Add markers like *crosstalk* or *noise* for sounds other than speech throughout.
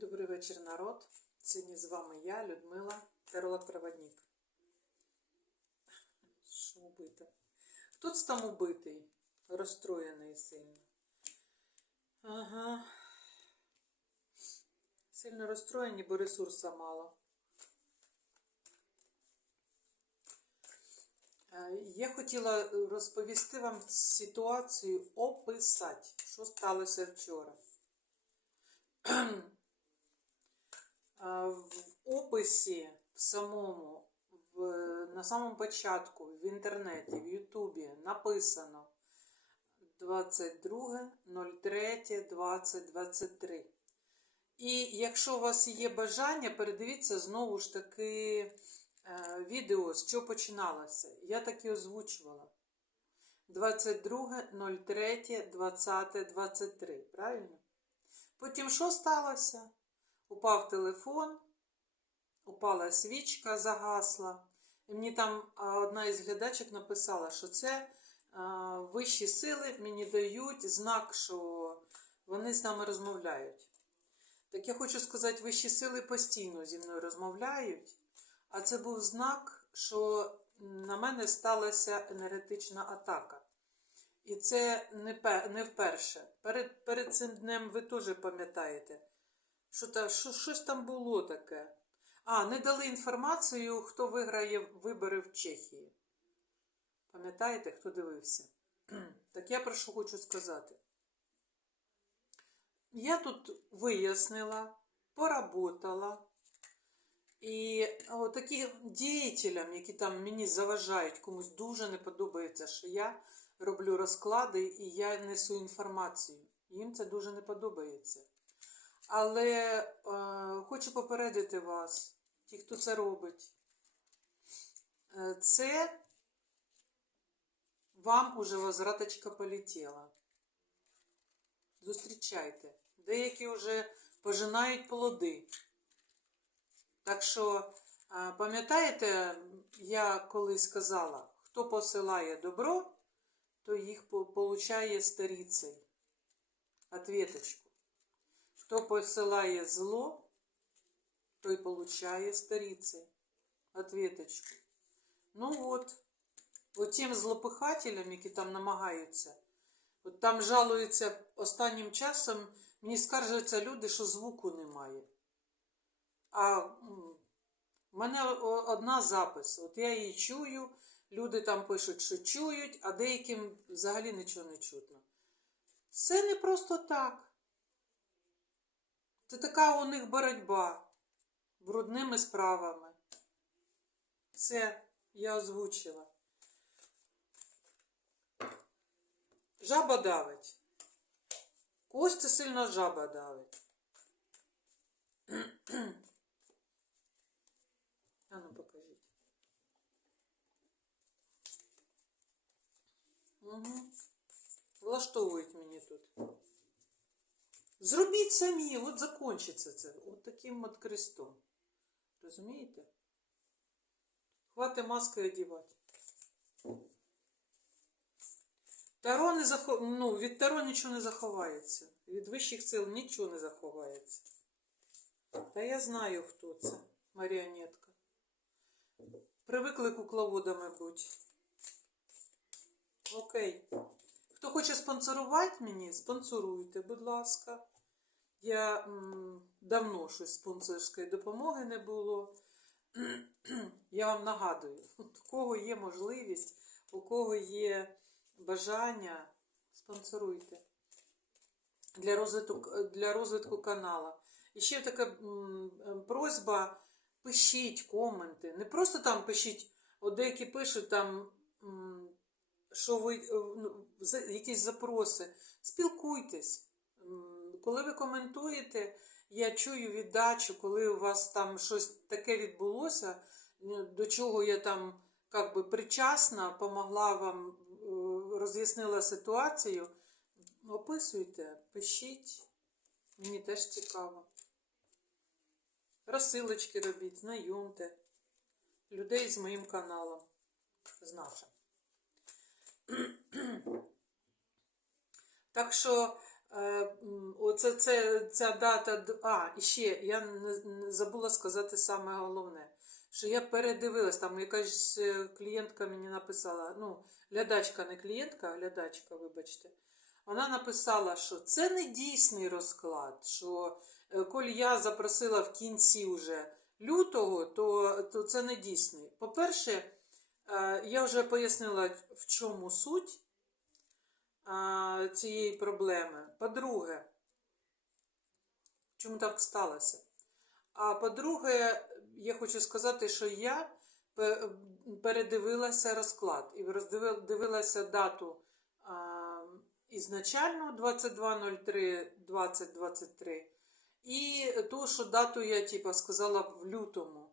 Добрий вечір, народ. Сьогодні з вами я, Людмила, теролог-проводник. Що убито? Хтось там убитий, розстроєний сильно. Ага. Сильно розстроєні, бо ресурсу мало. Е, Я хотіла розповісти вам ситуацію, описати, що сталося вчора. *clears throat* В описі в самому, в, на самому початку, в інтернеті, в Ютубі написано 22.03.2023. І якщо у вас є бажання, передивіться знову ж таки е, відео, з чого починалося. Я так і озвучувала. 22.03.2023, правильно? Потім що сталося? Упав телефон, упала свічка, загасла. І мені там одна із глядачок написала, що це вищі сили мені дають знак, що вони з нами розмовляють. Так я хочу сказати, вищі сили постійно зі мною розмовляють, а це був знак, що на мене сталася енергетична атака. І це не, вперше. Перед, перед цим днем ви теж пам'ятаєте, що, та, що щось там було таке. А, не дали інформацію, хто виграє вибори в Чехії. Пам'ятаєте, хто дивився? *clears throat* Так я про що хочу сказати. Я тут вияснила, поработала. І таким діятелям, які там мені заважають, комусь дуже не подобається, що я роблю розклади і я несу інформацію. Їм це дуже не подобається. Але е, хочу попередити вас, ті, хто це робить, е, це вам уже возвраточка полетіла. Зустрічайте. Деякі вже пожинають плоди. Так що, е, пам'ятаєте, я колись казала, хто посилає добро, то їх получає старицей. Ответочку. Хто посилає зло, той получає старицей. Ответочку. Ну от, отим злопихателям, які там намагаються, от там жалуються останнім часом, мені скаржаться люди, що звуку немає. А в мене одна запис. От я її чую, люди там пишуть, що чують, а деяким взагалі нічого не чутно. Це не просто так. Це така у них боротьба брудними справами. Це я озвучила. Жаба давить. Це сильно жаба давить. *clears throat* А ну покажіть. Угу. Влаштовують мені тут. Зробіть самі, от закінчиться це. От таким от крестом. Розумієте? Хвати маски одівати. Таро не захо... ну, від Таро нічого не заховається. Від вищих сил нічого не заховається. Та я знаю, хто це. Маріонетка. Привикли кукловодами бути. Окей. Хто хоче спонсорувати мені, спонсоруйте, будь ласка. Я м, давно щось спонсорської допомоги не було. *clears throat* Я вам нагадую, у кого є можливість, у кого є бажання, спонсоруйте для розвитку, для розвитку канала. І ще така м, просьба, пишіть коменти. Не просто там пишіть, от деякі пишуть там, м, що ви е, ну, якісь запроси. Спілкуйтесь. Коли ви коментуєте, я чую віддачу, коли у вас там щось таке відбулося, до чого я там как би причасна, помогла вам, е, роз'яснила ситуацію. Описуйте, пишіть. Мені теж цікаво. Розсилочки робіть, знайомте людей з моїм каналом, з нашим. Так що Е, Оце це, ця дата. А, і ще я не, забула сказати саме головне, що я передивилась, там якась е, клієнтка мені написала, ну, глядачка, не клієнтка, а глядачка, вибачте. Вона написала, що це не дійсний розклад, що е, коль я запросила в кінці вже лютого, то, то це не дійсний. По-перше, я вже пояснила, в чому суть цієї проблеми. По-друге, чому так сталося? А по-друге, я хочу сказати, що я передивилася розклад і роздивилася дату а, ізначально 22.03.2023 і ту, що дату я типа, сказала в лютому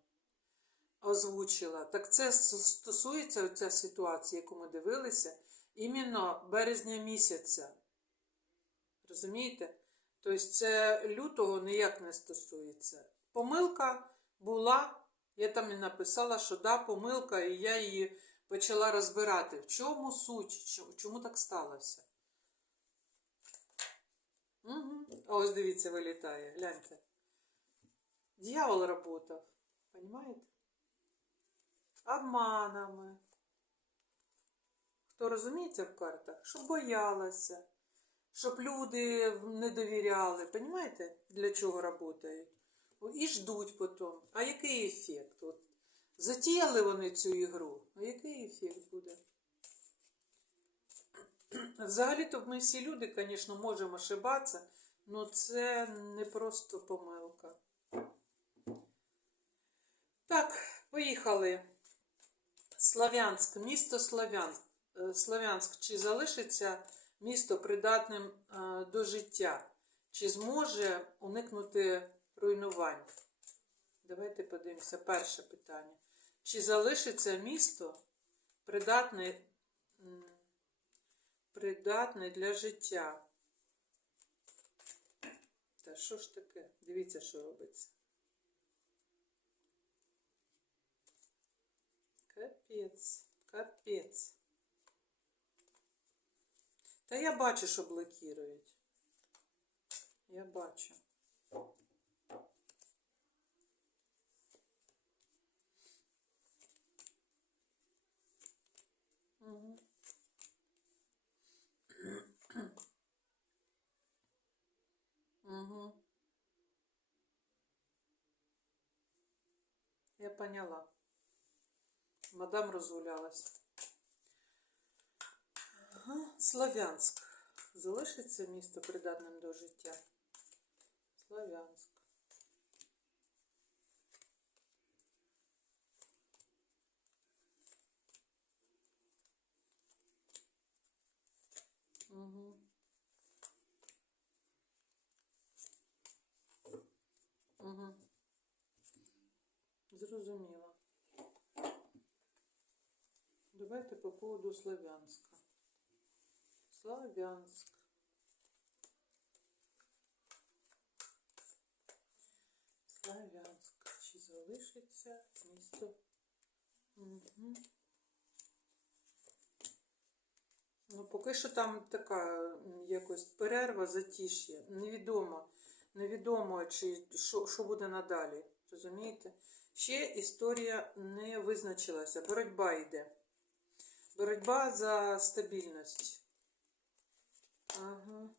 озвучила. Так це стосується ця ситуація, яку ми дивилися, іменно березня місяця. Розумієте? Тобто це лютого ніяк не стосується. Помилка була, я там і написала, що да, помилка, і я її почала розбирати. В чому суть? Чому, так сталося? Угу. Ось дивіться, вилітає. Гляньте. Дьявол работав. Понимаєте? Обманами. Хто розуміється в картах? Щоб боялася, щоб люди не довіряли. Понимаєте, для чого працюють? І ждуть потім. А який ефект? От, затіяли вони цю ігру. А який ефект буде? Взагалі-то ми всі люди, звісно, можемо ошибатися, але це не просто помилка. Так, поїхали. Слав'янськ, місто Слав'янськ. Е, Слав'янськ, чи залишиться місто придатним е, до життя? Чи зможе уникнути руйнувань? Давайте подивимося. Перше питання. Чи залишиться місто придатне, придатне для життя? Та що ж таке? Дивіться, що робиться. Капець, капець. Та я бачу, що блокують. Я бачу. Угу. Я поняла. Мадам розгулялась. Ага. Слав'янськ. Залишиться місто придатним до життя. Слав'янськ. Угу. Угу. Зрозуміло. Давайте по поводу Славянска. Славянск. Славянск. Чи залишиться місто? Угу. Ну, поки що там така якось перерва, затиш'я. Невідомо. Невідомо, чи що, що буде надалі. Розумієте? Ще історія не визначилася. Боротьба йде. Боротьба за стабільність. Ага.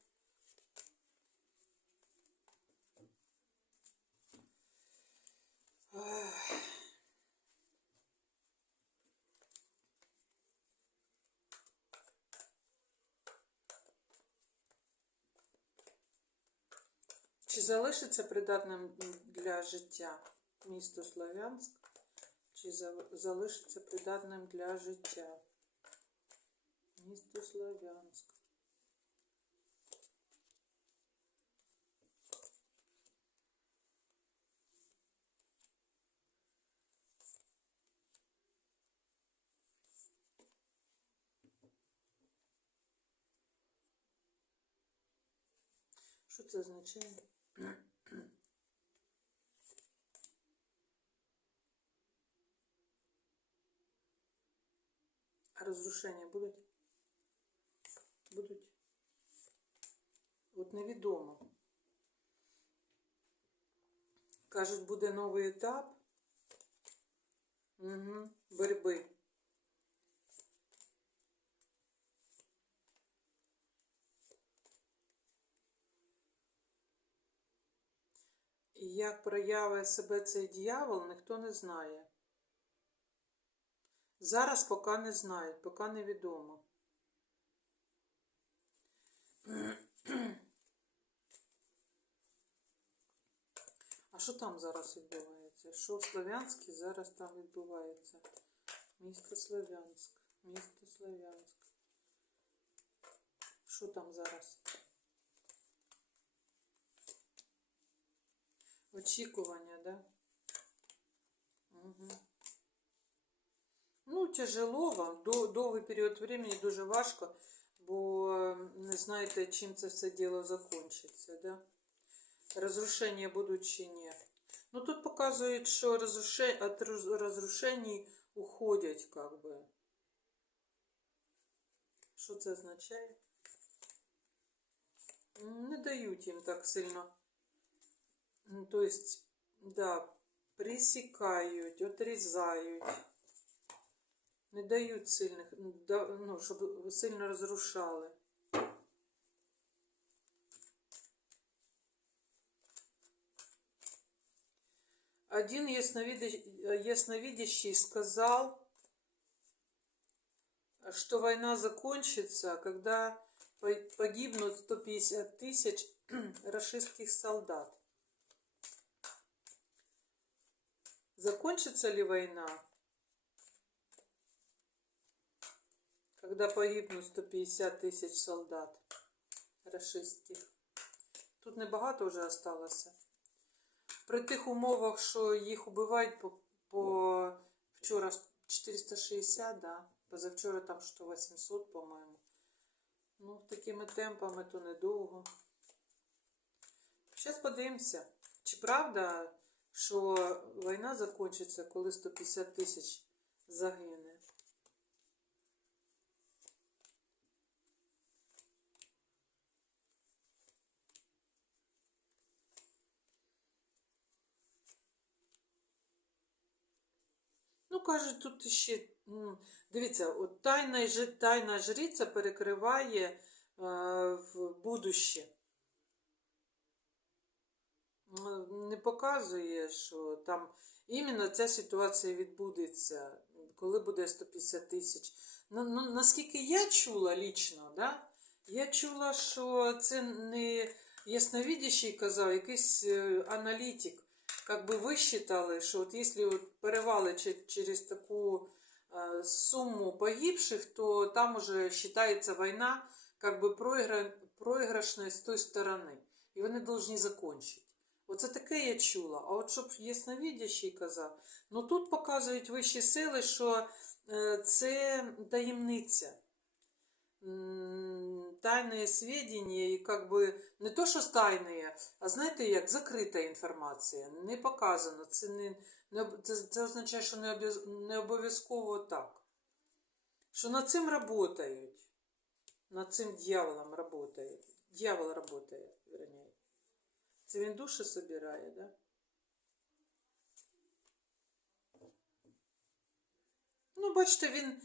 Чи залишиться придатним для життя місто Славянськ? Чи за- залишиться придатним для життя? Місто Славянськ. Що це означає? А разрушения будут? Будут. От невідомо. Кажуть, буде новий етап угу. боротьби. І як проявить себе цей дьявол, ніхто не знає. Зараз поки не знають, поки невідомо. А що там зараз відбувається? Що в Слов'янській зараз там відбувається? Місто Слов'янськ. Місто Слов'янськ. Що там зараз? Очікування, да? Угу. Ну, тяжело вам. До, довгий період времени дуже важко, бо е, не знаєте, чим це все діло закінчиться, да? Разрушення будуть чи ні. Ну, тут показують, що разрушень, от роз- розрушень уходять, как би. Що це означає? М, Не дають їм так сильно. Ну, то есть, да, пресікають, отрізають. Не дають сильних, да, ну, щоб сильно розрушали. Один ясновидящий, ясновидящий сказал, что война закончится, когда по- погибнут 150 тысяч *clears throat* рашистских солдат. Закончится ли война, когда погибнут 150 тисяч солдат рашистських? Тут небагато вже осталося. При тих умовах, що їх убивають по, по вчора 460, да, позавчора там що 800, по-моєму. Ну, такими темпами то недовго. Зараз подивимося, чи правда, що війна закінчиться, коли 150 тисяч загине. Ну, кажуть, тут ще. Дивіться, от тайна, тайна жриця перекриває е, в будуще М, Не показує, що там іменно ця ситуація відбудеться, коли буде 150 тисяч. Ну, ну, наскільки я чула лічно, да? я чула, що це не ясновидящий казав, якийсь е, аналітик. Как бы высчитали, что вот если вот перевали че- через такую э, сумму погибших, то там уже считается война как бы проигра... проиграшная з той сторони. І вони повинні закончити. Оце таке я чула. А от щоб ясновидящий казав, ну тут показують вищі сили, що е, це таємниця. Тайне сведення, і как би не то, що тайне, а знаєте, як закрита інформація, не показано. Це не, не це, це означає, що не, обов'язково так. Що над цим працюють. Над цим дьяволом працює. Дьявол працює. Це він душі собирає, да? Ну, бачите, він,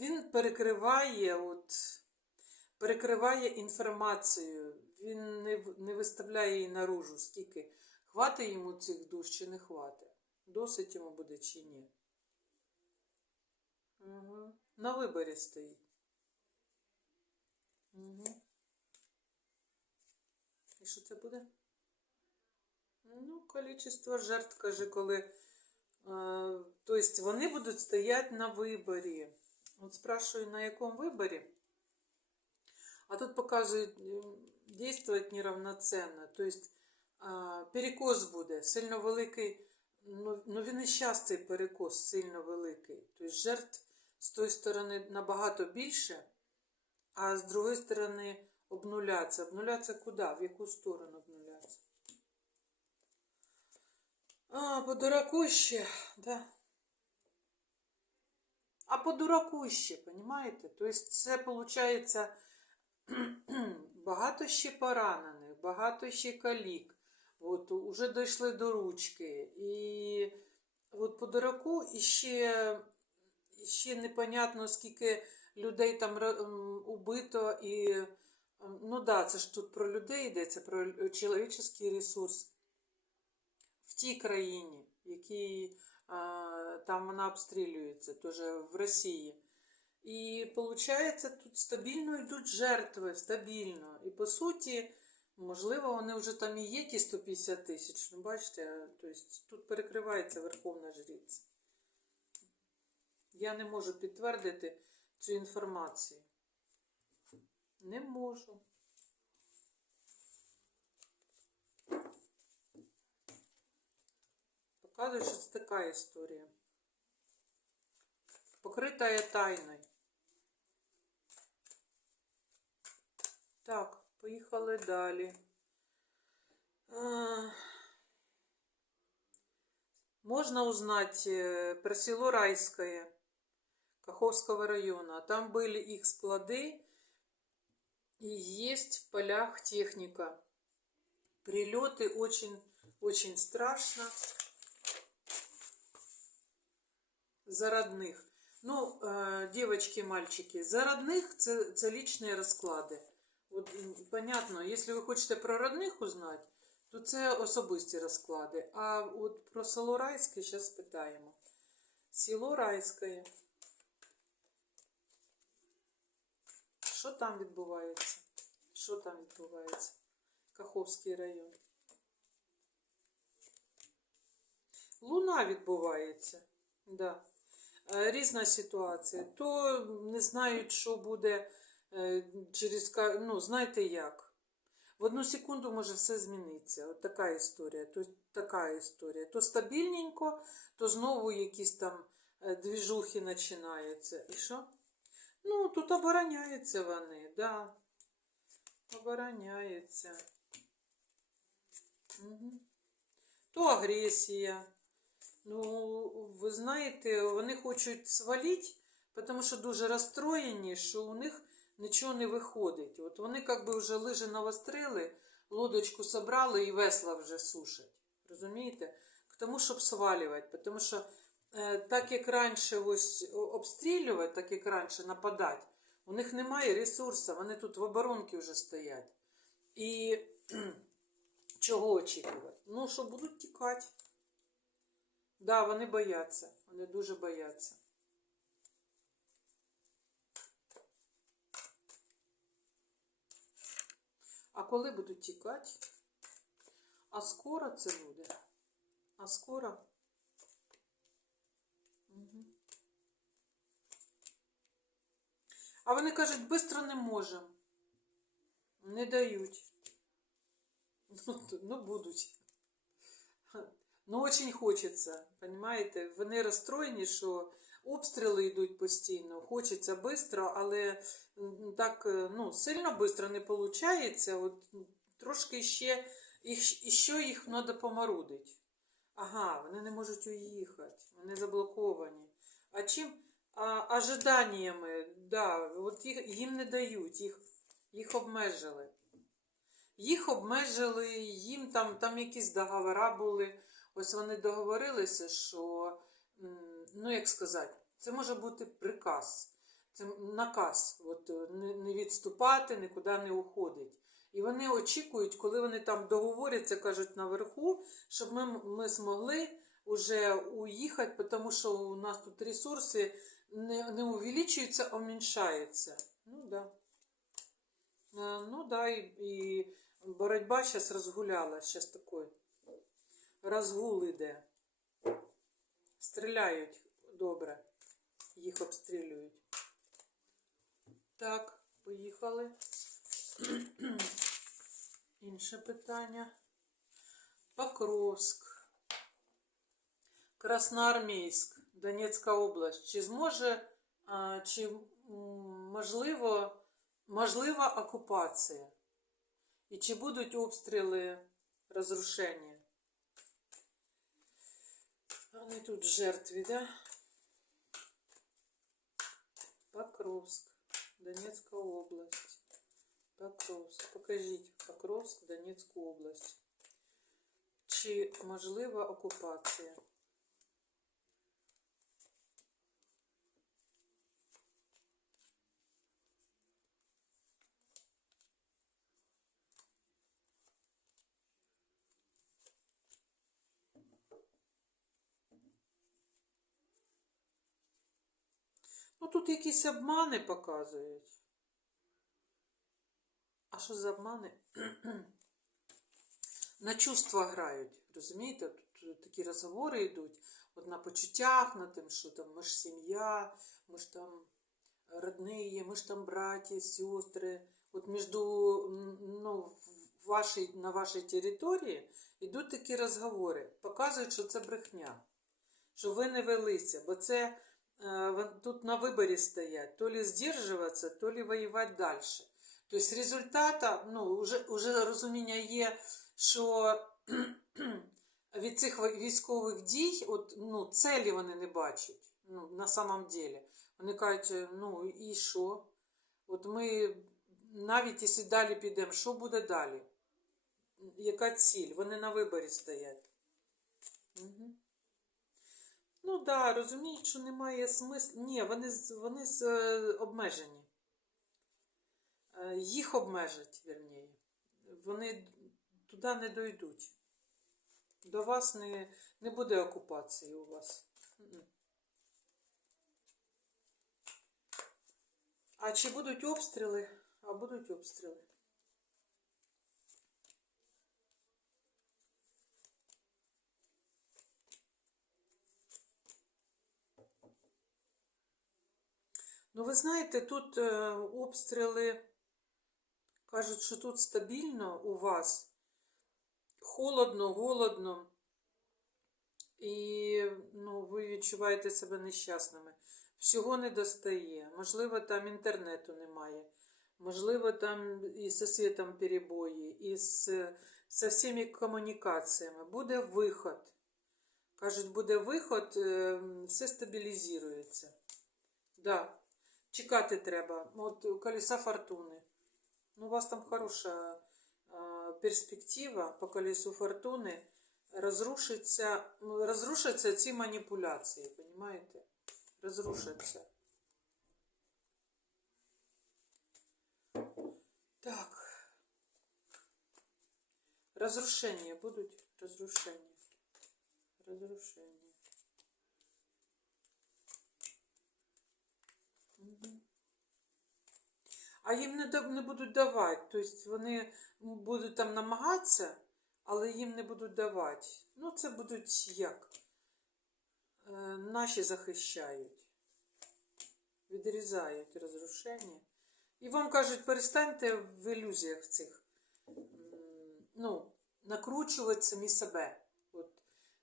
він перекриває, от, перекриває інформацію. Він не, не виставляє її наружу, скільки хватить йому цих душ чи не хватить. Досить йому буде чи ні. Угу. На виборі стоїть. Угу. І що це буде? Ну, количество жертв, каже, коли. Е, тобто вони будуть стояти на виборі. От спрашиваю, на якому виборі? А тут показують действовать неравноценно. Тобто перекос буде сильно великий. Ну, ну він і зараз цей перекос сильно великий. Тобто жертв з тої сторони набагато більше, а з другої сторони обнуляться. Обнуляться куди? В яку сторону обнуляться? А, по дураку ще, да. А по дураку ще, понимаете? То есть це получается *clears throat* багато ще поранених, багато ще калік. От, уже дійшли до ручки. І от по дураку іще, іще непонятно, скільки людей там убито. І, ну да, це ж тут про людей йдеться, про чоловічий ресурс в тій країні, якій там вона обстрілюється, теж в Росії. І виходить, тут стабільно йдуть жертви, стабільно. І по суті, можливо, вони вже там і є ті 150 тисяч. Ну, бачите, тобто тут перекривається Верховна Жриця. Я не можу підтвердити цю інформацію Не можу. Показує, що це така історія. Покрита тайною. Так, поїхали далі. Е, Можно узнать э, про село Райское Каховского района. Там были их склады, и есть в полях техника. Прилеты очень, очень страшно. За родных. Ну, э, девочки, мальчики, за родных це, це лічні розклади. От, м, понятно, якщо ви хочете про родних узнати, то це особисті розклади. А от про село Райське зараз питаємо. Село Райське. Що там відбувається? Що там відбувається? Каховський район. Луна відбувається. Да. Е, Різна ситуація. То не знають, що буде е, через ну, знаєте як. В одну секунду може все змінитися. От така історія. То така історія. То стабільненько, то знову якісь там е, двіжухи починаються. І що? Ну, тут обороняються вони, да. Обороняються. Угу. То агресія. Ну, ви знаєте, вони хочуть свалити, тому що дуже розстроєні, що у них нічого не виходить. От вони як би вже лижи навострили, лодочку собрали і весла вже сушать. Розумієте? Тому, щоб свалювати. Тому що так як раніше ось обстрілювати, так як раніше нападати, у них немає ресурсу, вони тут в оборонці вже стоять. І *clears throat* чого очікувати? Ну, що будуть тікати. Да, вони бояться. Вони дуже бояться. А коли будуть тікати? А скоро це буде? А скоро? А вони кажуть, швидко не можемо. Не дають. Ну, ну будуть. Ну, очень хочеться, понимаєте? Вони розстроєні, що обстріли йдуть постійно. Хочеться швидко, але так е, ну, сильно швидко не виходить. От трошки ще їх, іще їх треба помарудити. Ага, вони не можуть уїхати, вони заблоковані. А чим? А, ожиданнями, да, от їх, їм не дають, їх, їх обмежили. Їх обмежили, їм там, там якісь договори були. Ось вони договорилися, що, ну як сказати, це може бути приказ, це наказ, от, не, не відступати, нікуди не уходить. І вони очікують, коли вони там договоряться, кажуть наверху, щоб ми, ми змогли вже уїхати, тому що у нас тут ресурси не, не увеличуються, а уменьшаються. Ну да. Е, Ну да, і, і боротьба зараз розгуляла, зараз такой розгул іде. Стріляють добре, їх обстрілюють. Так, поїхали. Інше питання. Покровськ. Красноармійськ, Донецька область. Чи зможе, чи можливо, можлива окупація? І чи будуть обстріли, розрушення? Вони тут жертві, да? Покровськ, Донецька область. Покровськ. Покажіть Покровськ, Донецьку область. Чи можлива окупація? Ну тут якісь обмани показують. А що за обмани? *clears throat* на чувства грають, розумієте? Тут такі розговори йдуть, от на почуттях, на тим, що там ми ж сім'я, ми ж там родні, ми ж там браті, сестри. От між ну, на вашій території йдуть такі розговори, показують, що це брехня, що ви не велися, бо це е, тут на виборі стоять, то лі здержуватися, то лі воювати далі. Тобто результата, ну, вже, вже розуміння є, що від цих військових дій, от, ну, целі вони не бачать. Ну, на самом деле. Вони кажуть, ну і що? От ми навіть якщо далі підемо, що буде далі? Яка ціль? Вони на виборі стоять. Угу. Ну так, да, розуміють, що немає смислу. Ні, вони, вони е, обмежені. Е, Їх обмежать, вірніше. Вони туди не дойдуть. До вас не, не буде окупації у вас. А чи будуть обстріли? А будуть обстріли. Ну, ви знаєте, тут е, обстріли кажуть, що тут стабільно у вас. Холодно, голодно. І ну, ви відчуваєте себе нещасними. Всього не достає. Можливо, там інтернету немає. Можливо, там і зі світом перебої, і з, зі всіми комунікаціями. Буде виход. Кажуть, буде виход, е, все стабілізується. Да. Чекати треба. От колеса фортуни. Ну, у вас там хороша перспектива по колесу фортуни. Розрушиться, ну, розрушаться ці маніпуляції, понимаєте? Розрушаться. Так. Разрушения будут? Разрушения. Разрушения. А їм не, не будуть давати. Тобто вони будуть там намагатися, але їм не будуть давати. Ну, це будуть як? Е, наші захищають. Відрізають розрушення. І вам кажуть, перестаньте в ілюзіях цих. Ну, накручувати самі себе. От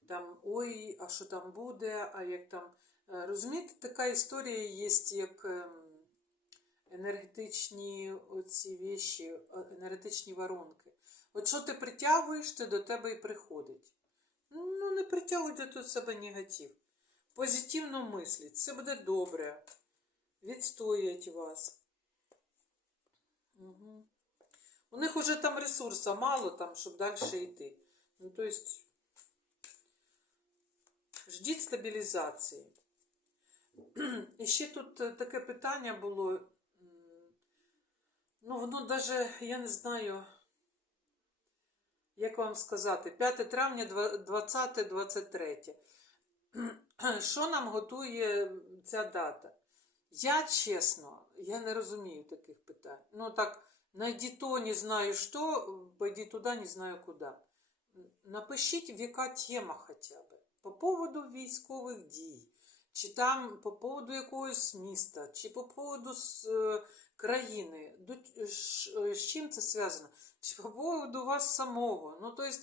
там, ой, а що там буде, а як там. Е, Розумієте, така історія є, як ем, енергетичні оці віші, е, енергетичні воронки. От що ти притягуєш, те до тебе і приходить. Ну, не притягуйте до себе негатив. Позитивно мисліть, все буде добре. Відстоять вас. Угу. У них уже там ресурсу мало, там, щоб далі йти. Ну, то ждіть стабілізації. *clears throat* І ще тут е, таке питання було. Ну, воно даже, я не знаю, як вам сказати, 5 травня 20-23. *clears throat* Що нам готує ця дата? Я чесно, я не розумію таких питань. Ну так, найди то, не знаю що, пойди туди, не знаю куди. Напишіть, в яка тема хоча б. По поводу військових дій, чи там по поводу якогось міста, чи по поводу с- е, країни. Е, З чим це зв'язано? Чи по поводу вас самого. Ну, тобто,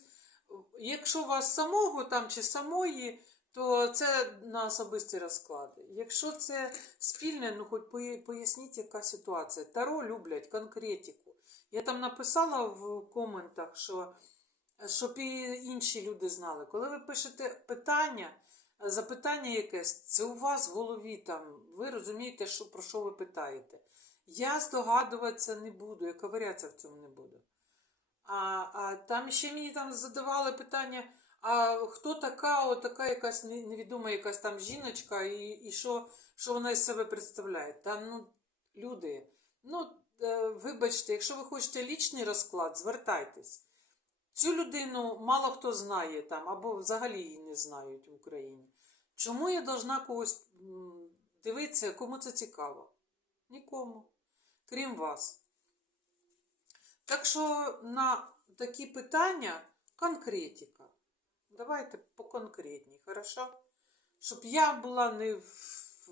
якщо вас самого там чи самої, то це на особисті розклади. Якщо це спільне, ну хоч поясніть, яка ситуація. Таро люблять конкретику. Я там написала в коментах, що щоб і інші люди знали. Коли ви пишете питання, запитання якесь, це у вас в голові там, ви розумієте, що, про що ви питаєте. Я здогадуватися не буду, я ковирятися в цьому не буду. А, а там ще мені там задавали питання, а хто така, о, така якась невідома якась там жіночка, і, і що, що вона із себе представляє? Та ну, люди, ну, е, вибачте, якщо ви хочете лічний розклад, звертайтесь. Цю людину мало хто знає там, або взагалі її не знають в Україні. Чому я должна когось дивитися, кому це цікаво? Нікому, крім вас. Так що на такі питання конкретика. Давайте поконкретній, хорошо? Щоб я була не в,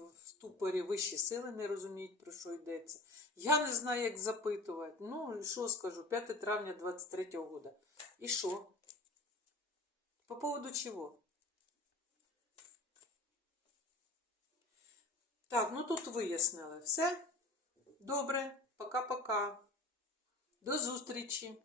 в ступорі вищі сили, не розуміють, про що йдеться. Я не знаю, як запитувати. Ну, і що скажу, 5 травня 23 года. І що? По поводу чого? Так, ну тут вияснили. Все? Добре, пока-пока. До зустрічі.